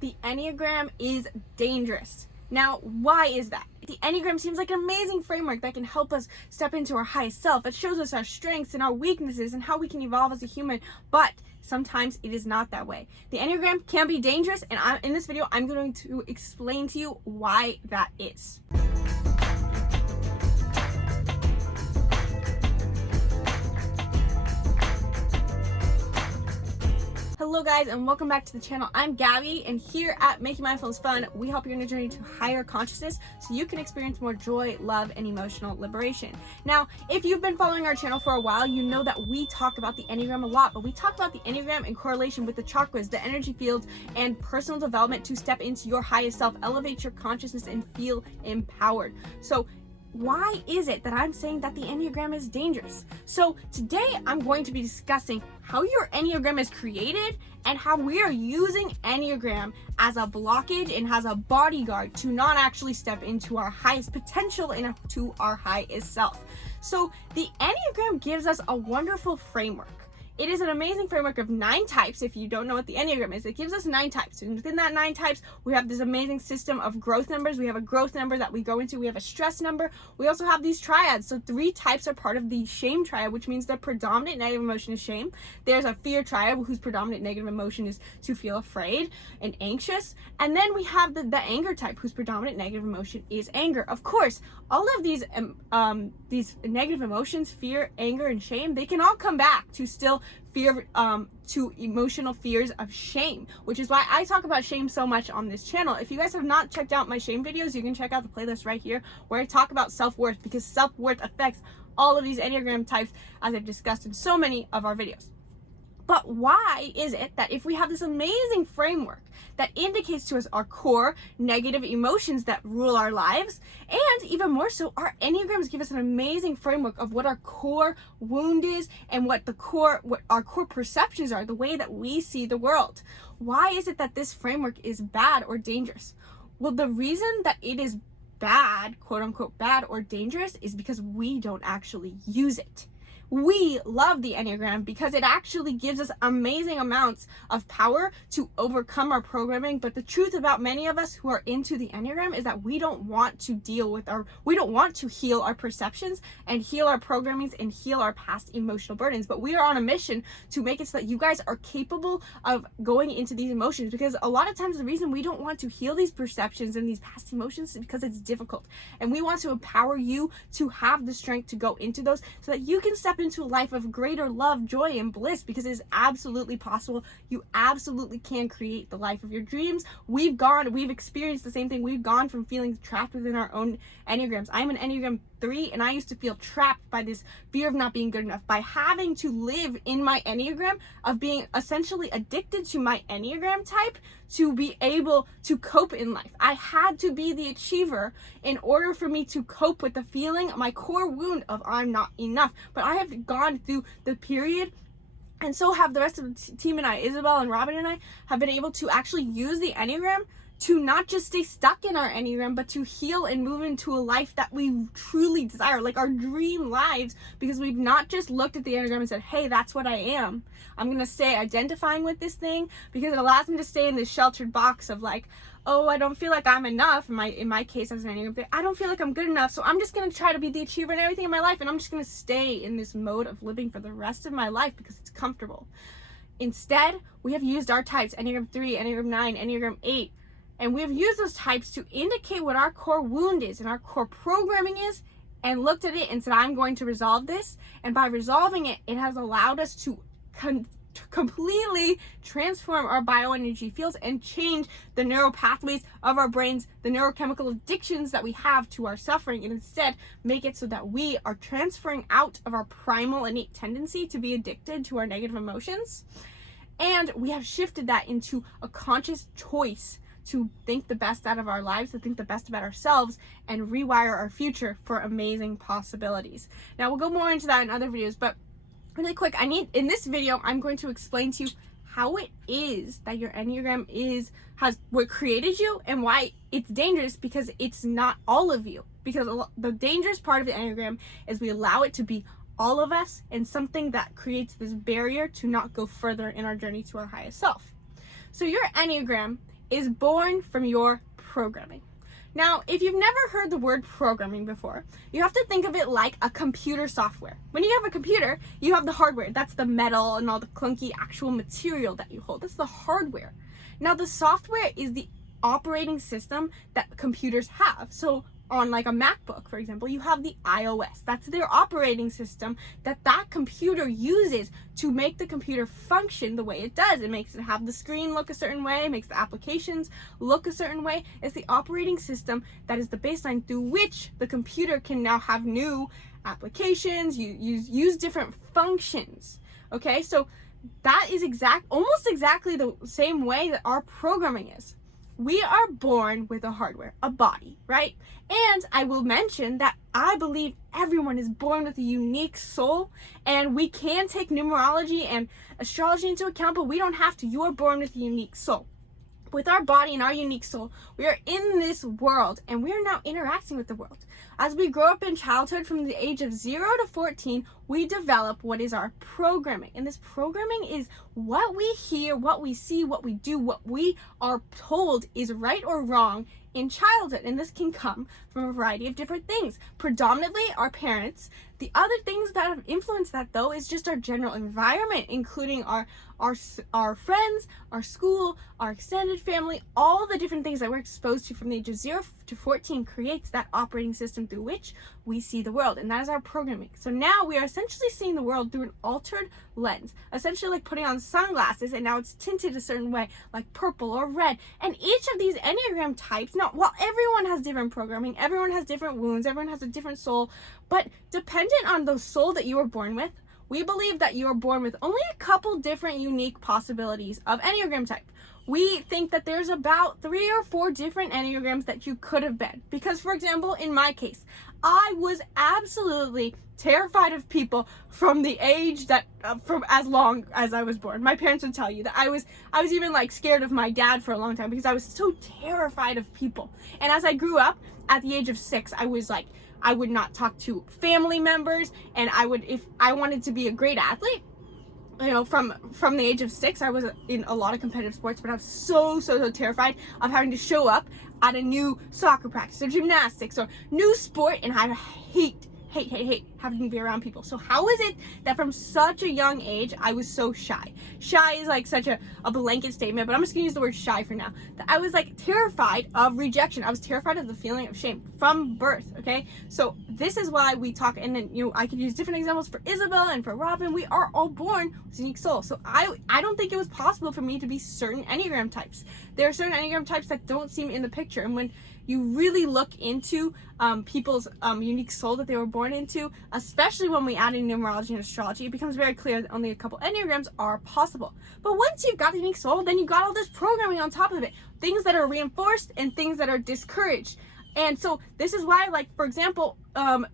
the Enneagram is dangerous. Now, why is that? The Enneagram seems like an amazing framework that can help us step into our highest self. It shows us our strengths and our weaknesses and how we can evolve as a human, but sometimes it is not that way. The Enneagram can be dangerous, and in this video, I'm going to explain to you why that is. Hello guys, and welcome back to the channel. I'm Gabby, and here at Making Mindfulness Fun, we help you on a journey to higher consciousness so you can experience more joy, love, and emotional liberation. Now, if you've been following our channel for a while, you know that we talk about the Enneagram a lot, but we talk about the Enneagram in correlation with the chakras, the energy fields, and personal development to step into your highest self, elevate your consciousness, and feel empowered. So why is it that I'm saying that the Enneagram is dangerous? So today I'm going to be discussing how your Enneagram is created and how we are using Enneagram as a blockage and as a bodyguard to not actually step into our highest potential and to our highest self. So the Enneagram gives us a wonderful framework. It is an amazing framework of 9 types. If you don't know what the Enneagram is, it gives us 9 types. And within that 9 types, we have this amazing system of growth numbers. We have a growth number that we go into. We have a stress number. We also have these triads. So 3 types are part of the shame triad, which means the predominant negative emotion is shame. There's a fear triad, whose predominant negative emotion is to feel afraid and anxious. And then we have the anger type, whose predominant negative emotion is anger. Of course, all of these negative emotions, fear, anger, and shame, they can all come back to still fear, to emotional fears of shame, which is why I talk about shame so much on this channel. If you guys have not checked out my shame videos, you can check out the playlist right here where I talk about self-worth, because self-worth affects all of these Enneagram types, as I've discussed in so many of our videos. But why is it that if we have this amazing framework that indicates to us our core negative emotions that rule our lives, and even more so, our Enneagrams give us an amazing framework of what our core wound is and what our core perceptions are, the way that we see the world? Why is it that this framework is bad or dangerous? Well, the reason that it is bad, quote unquote bad or dangerous, is because we don't actually use it. We love the Enneagram because it actually gives us amazing amounts of power to overcome our programming. But the truth about many of us who are into the Enneagram is that we don't want to we don't want to heal our perceptions and heal our programmings and heal our past emotional burdens. But we are on a mission to make it so that you guys are capable of going into these emotions, because a lot of times the reason we don't want to heal these perceptions and these past emotions is because it's difficult. And we want to empower you to have the strength to go into those so that you can step into a life of greater love, joy, and bliss, because it is absolutely possible. You absolutely can create the life of your dreams. We've experienced the same thing. We've gone from feeling trapped within our own Enneagrams. I'm an Enneagram 3, and I used to feel trapped by this fear of not being good enough, by having to live in my Enneagram, of being essentially addicted to my Enneagram type to be able to cope in life. I had to be the achiever in order for me to cope with the feeling, my core wound of I'm not enough. But I have gone through the period, and so have the rest of the team and I, Isabel and Robin and I, have been able to actually use the Enneagram to not just stay stuck in our Enneagram, but to heal and move into a life that we truly desire, like our dream lives, because we've not just looked at the Enneagram and said, hey, that's what I am. I'm going to stay identifying with this thing, because it allows me to stay in this sheltered box of like, oh, I don't feel like I'm enough. In my case as an Enneagram, I don't feel like I'm good enough, so I'm just going to try to be the achiever in everything in my life, and I'm just going to stay in this mode of living for the rest of my life because it's comfortable. Instead, we have used our types, Enneagram 3, Enneagram 9, Enneagram 8, and we have used those types to indicate what our core wound is and our core programming is, and looked at it and said, I'm going to resolve this. And by resolving it, it has allowed us to completely transform our bioenergy fields and change the neural pathways of our brains, the neurochemical addictions that we have to our suffering, and instead make it so that we are transferring out of our primal innate tendency to be addicted to our negative emotions. And we have shifted that into a conscious choice to think the best out of our lives, to think the best about ourselves, and rewire our future for amazing possibilities. Now, we'll go more into that in other videos, but really quick, in this video, I'm going to explain to you how it is that your Enneagram has what created you, and why it's dangerous, because it's not all of you. Because the dangerous part of the Enneagram is we allow it to be all of us, and something that creates this barrier to not go further in our journey to our highest self. So your Enneagram is born from your programming. Now, if you've never heard the word programming before, you have to think of it like a computer software. When you have a computer, you have the hardware. That's the metal and all the clunky actual material that you hold. That's the hardware. Now, the software is the operating system that computers have. So on like a MacBook, for example, you have the iOS. That's their operating system that computer uses to make the computer function the way it does. It makes it have the screen look a certain way, makes the applications look a certain way. It's the operating system that is the baseline through which the computer can now have new applications, use different functions. Okay, so that is almost exactly the same way that our programming is. We are born with a hardware, a body, right? And I will mention that I believe everyone is born with a unique soul, and we can take numerology and astrology into account, but we don't have to. You are born with a unique soul. With our body and our unique soul, we are in this world, and we are now interacting with the world. As we grow up in childhood, from the age of 0 to 14, we develop what is our programming. And this programming is what we hear, what we see, what we do, what we are told is right or wrong in childhood. And this can come from a variety of different things. Predominantly our parents. The other things that have influenced that, though, is just our general environment, including our friends, our school, our extended family. All the different things that we're exposed to from the age of 0 to 14 creates that operating system through which we see the world, and that is our programming. So now we are essentially seeing the world through an altered lens, essentially like putting on sunglasses, and now it's tinted a certain way, like purple or red. And each of these Enneagram types, now while everyone has different programming, everyone has different wounds, everyone has a different soul, but dependent on the soul that you were born with, we believe that you are born with only a couple different unique possibilities of Enneagram type. We think that there's about 3 or 4 different Enneagrams that you could have been. Because, for example, in my case, I was absolutely terrified of people from the age that, from as long as I was born. My parents would tell you that I was even like scared of my dad for a long time because I was so terrified of people. And as I grew up, at the age of 6, I was like, I would not talk to family members, and if I wanted to be a great athlete, you know, from the age of 6, I was in a lot of competitive sports, but I was so terrified of having to show up at a new soccer practice or gymnastics or new sport, and I hate having to be around people. So how is it that from such a young age I was so shy? Shy is like such a blanket statement, but I'm just gonna use the word shy for now. That I was like terrified of rejection. I was terrified of the feeling of shame from birth, okay? So this is why we talk, and then, you know, I could use different examples for Isabel and for Robin. We are all born with unique souls. So I don't think it was possible for me to be certain Enneagram types. There are certain Enneagram types that don't seem in the picture, and when you really look into people's unique soul that they were born into, especially when we add in numerology and astrology, it becomes very clear that only a couple Enneagrams are possible. But once you've got the unique soul, then you've got all this programming on top of it. Things that are reinforced and things that are discouraged. And so this is why, like, for example, I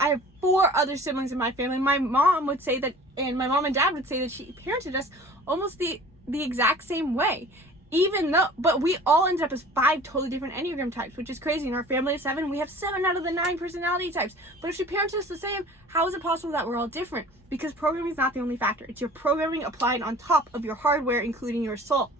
have 4 other siblings in my family. My mom would say that, and my mom and dad would say that she parented us almost the exact same way. But we all ended up as 5 totally different Enneagram types, which is crazy. In our family of 7, we have 7 out of the 9 personality types. But if she parented us the same, how is it possible that we're all different? Because programming is not the only factor. It's your programming applied on top of your hardware, including your soul.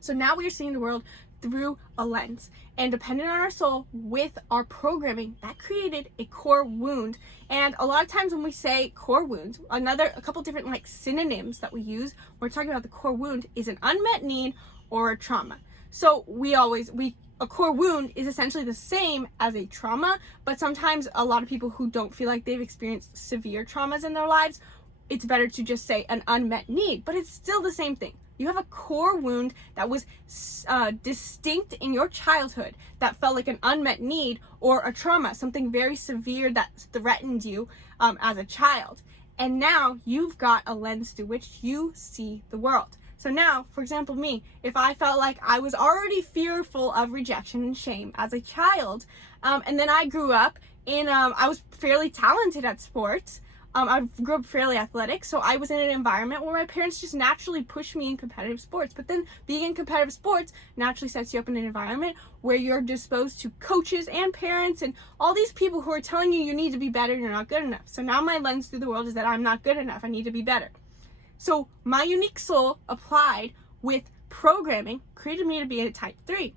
So now we are seeing the world through a lens, and dependent on our soul with our programming, that created a core wound. And a lot of times when we say core wound, a couple different like synonyms that we use when we're talking about the core wound is an unmet need or a trauma. So a core wound is essentially the same as a trauma, but sometimes a lot of people who don't feel like they've experienced severe traumas in their lives, it's better to just say an unmet need, but it's still the same thing. You have a core wound that was distinct in your childhood that felt like an unmet need or a trauma, something very severe that threatened you as a child. And now you've got a lens through which you see the world. So now, for example, me, if I felt like I was already fearful of rejection and shame as a child, and then I grew up I was fairly talented at sports. I grew up fairly athletic, so I was in an environment where my parents just naturally pushed me in competitive sports. But then being in competitive sports naturally sets you up in an environment where you're disposed to coaches and parents and all these people who are telling you need to be better, you're not good enough. So now my lens through the world is that I'm not good enough, I need to be better. So my unique soul applied with programming created me to be a type 3.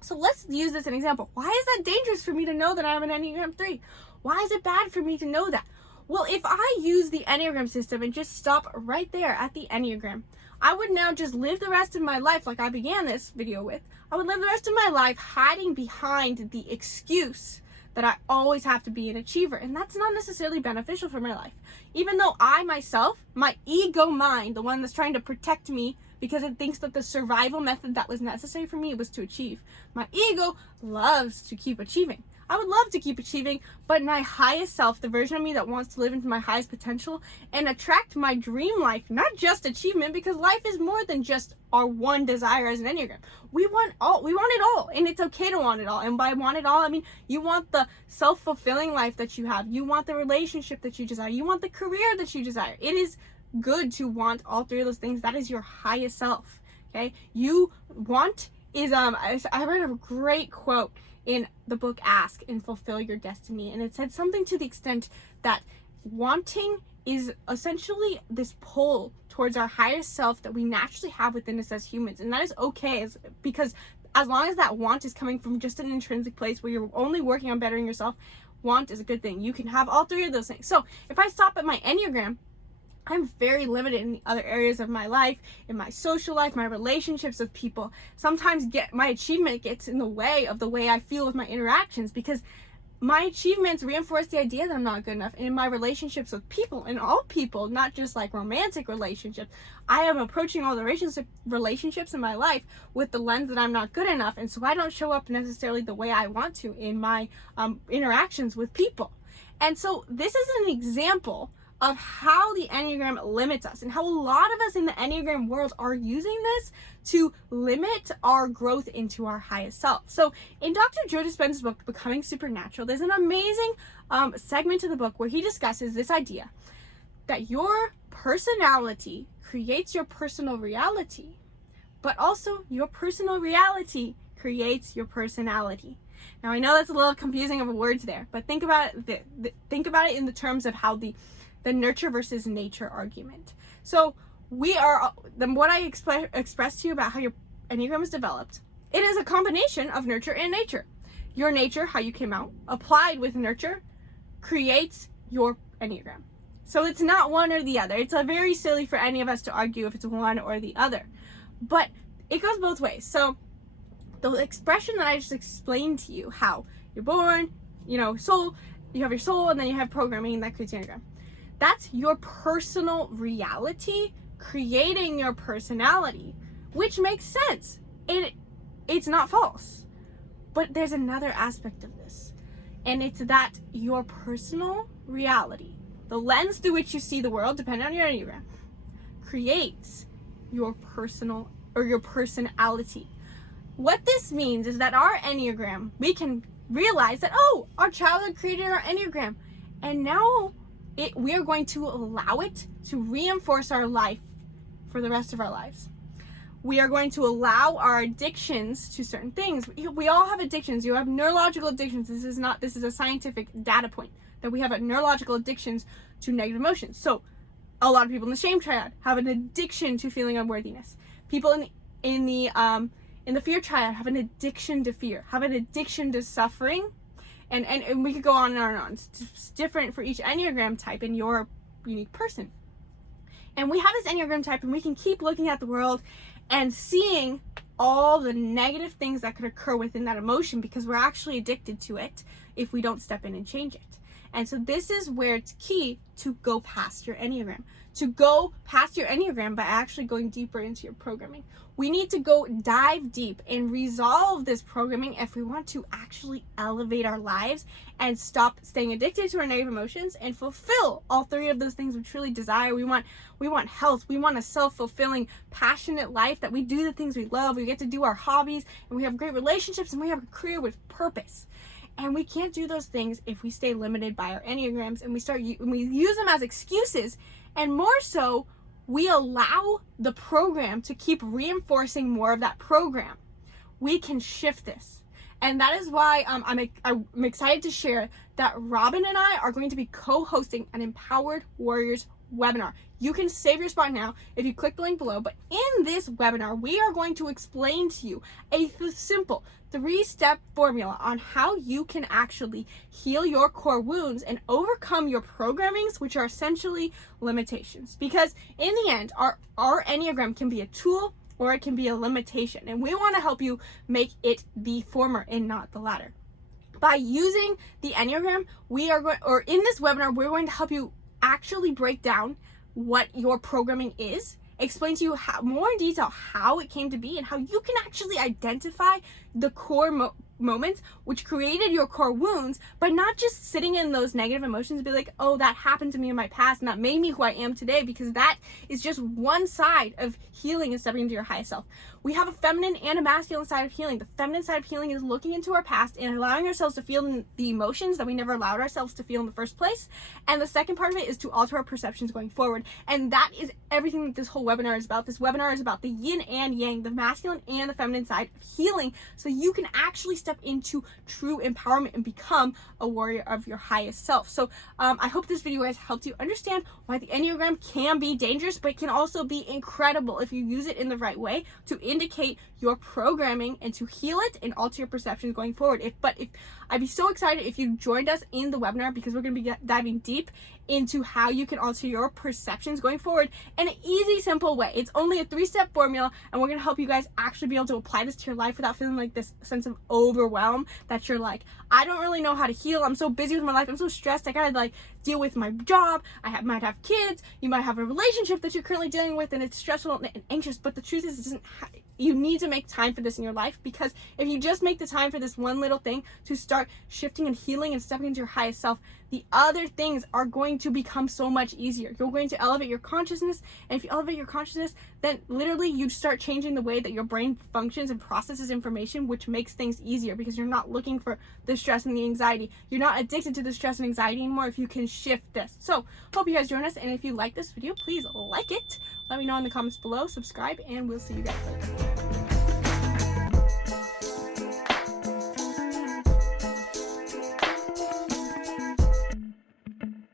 So let's use this as an example. Why is that dangerous for me to know that I'm an Enneagram 3? Why is it bad for me to know that? Well, if I use the Enneagram system and just stop right there at the Enneagram, I would now just live the rest of my life like I began this video with. I would live the rest of my life hiding behind the excuse that I always have to be an achiever. And that's not necessarily beneficial for my life. Even though I myself, my ego mind, the one that's trying to protect me because it thinks that the survival method that was necessary for me was to achieve. My ego loves to keep achieving. I would love to keep achieving, but my highest self, the version of me that wants to live into my highest potential and attract my dream life, not just achievement, because life is more than just our one desire as an Enneagram. We want it all, and it's okay to want it all. And by want it all, I mean you want the self-fulfilling life that you have. You want the relationship that you desire. You want the career that you desire. It is good to want all three of those things. That is your highest self. Okay? You want is I read a great quote in the book Ask and Fulfill Your Destiny, and it said something to the extent that wanting is essentially this pull towards our highest self that we naturally have within us as humans, and that is okay, because as long as that want is coming from just an intrinsic place where you're only working on bettering yourself, want is a good thing. You can have all three of those things. So if I stop at my Enneagram, I'm very limited in the other areas of my life, in my social life, my relationships with people. Sometimes my achievement gets in the way of the way I feel with my interactions, because my achievements reinforce the idea that I'm not good enough. And in my relationships with people, and all people, not just like romantic relationships, I am approaching all the relationships in my life with the lens that I'm not good enough. And so I don't show up necessarily the way I want to in my interactions with people. And so this is an example of how the Enneagram limits us, and how a lot of us in the Enneagram world are using this to limit our growth into our highest self. So in Dr. Joe Dispenza's book, Becoming Supernatural, there's an amazing segment of the book where he discusses this idea that your personality creates your personal reality, but also your personal reality creates your personality. Now I know that's a little confusing of words there, but think about it. Think about it in the terms of how the nurture versus nature argument. So what I expressed to you about how your Enneagram is developed, it is a combination of nurture and nature. Your nature, how you came out, applied with nurture, creates your Enneagram. So it's not one or the other. It's very silly for any of us to argue if it's one or the other, but it goes both ways. So the expression that I just explained to you, how you're born, soul, you have your soul, and then you have programming, and that creates your Enneagram. That's your personal reality creating your personality, which makes sense. It's not false. But there's another aspect of this, and it's that your personal reality, the lens through which you see the world, depending on your Enneagram, creates your personal or your personality. What this means is that our Enneagram, we can realize that, our childhood created our Enneagram, and now we are going to allow it to reinforce our life for the rest of our lives. We are going to allow our addictions to certain things. We all have addictions. You have neurological addictions. This is a scientific data point that we have neurological addictions to negative emotions. So a lot of people in the shame triad have an addiction to feeling unworthiness. People in the fear triad have an addiction to fear, have an addiction to suffering. And we could go on and on and on. It's different for each Enneagram type and your unique person. And we have this Enneagram type, and we can keep looking at the world and seeing all the negative things that could occur within that emotion, because we're actually addicted to it if we don't step in and change it. And so this is where it's key to go past your Enneagram. To go past your Enneagram by actually going deeper into your programming. We need to go dive deep and resolve this programming if we want to actually elevate our lives and stop staying addicted to our negative emotions and fulfill all three of those things we truly desire. We want health. We want a self-fulfilling, passionate life that we do the things we love. We get to do our hobbies, and we have great relationships, and we have a career with purpose. And we can't do those things if we stay limited by our Enneagrams and we use them as excuses, and more so, we allow the program to keep reinforcing more of that program. We can shift this. And that is why I'm excited to share that Robin and I are going to be co-hosting an Empowered Warriors webinar. You can save your spot now if you click the link below. But in this webinar, we are going to explain to you a simple 3-step formula on how you can actually heal your core wounds and overcome your programmings, which are essentially limitations. Because in the end, our Enneagram can be a tool or it can be a limitation. And we want to help you make it the former and not the latter. By using the Enneagram, in this webinar, we're going to help you actually break down what your programming is, explain to you more in detail how it came to be and how you can actually identify the core moments which created your core wounds, but not just sitting in those negative emotions and be like, oh, that happened to me in my past and that made me who I am today, because that is just one side of healing and stepping into your highest self. We have a feminine and a masculine side of healing. The feminine side of healing is looking into our past and allowing ourselves to feel the emotions that we never allowed ourselves to feel in the first place. And the second part of it is to alter our perceptions going forward. And that is everything that this whole webinar is about. This webinar is about the yin and yang, the masculine and the feminine side of healing, so you can actually step into true empowerment and become a warrior of your highest self. So I hope this video has helped you understand why the Enneagram can be dangerous, but it can also be incredible if you use it in the right way to indicate your programming and to heal it and alter your perceptions going forward. I'd be so excited if you joined us in the webinar, because we're going to be diving deep into how you can alter your perceptions going forward in an easy, simple way. It's only a 3-step formula, and we're going to help you guys actually be able to apply this to your life without feeling like this sense of overwhelm that you're like, I don't really know how to heal. I'm so busy with my life. I'm so stressed. I gotta deal with my job. Might have kids. You might have a relationship that you're currently dealing with, and it's stressful and anxious. But the truth is, you need to make time for this in your life, because if you just make the time for this one little thing to start shifting and healing and stepping into your highest self, the other things are going to become so much easier. You're going to elevate your consciousness, and if you elevate your consciousness, then literally you start changing the way that your brain functions and processes information, which makes things easier, because you're not looking for the stress and the anxiety. You're not addicted to the stress and anxiety anymore if you can shift this. So hope you guys join us, and if you like this video, please like it. Let me know in the comments below, subscribe, and we'll see you guys later.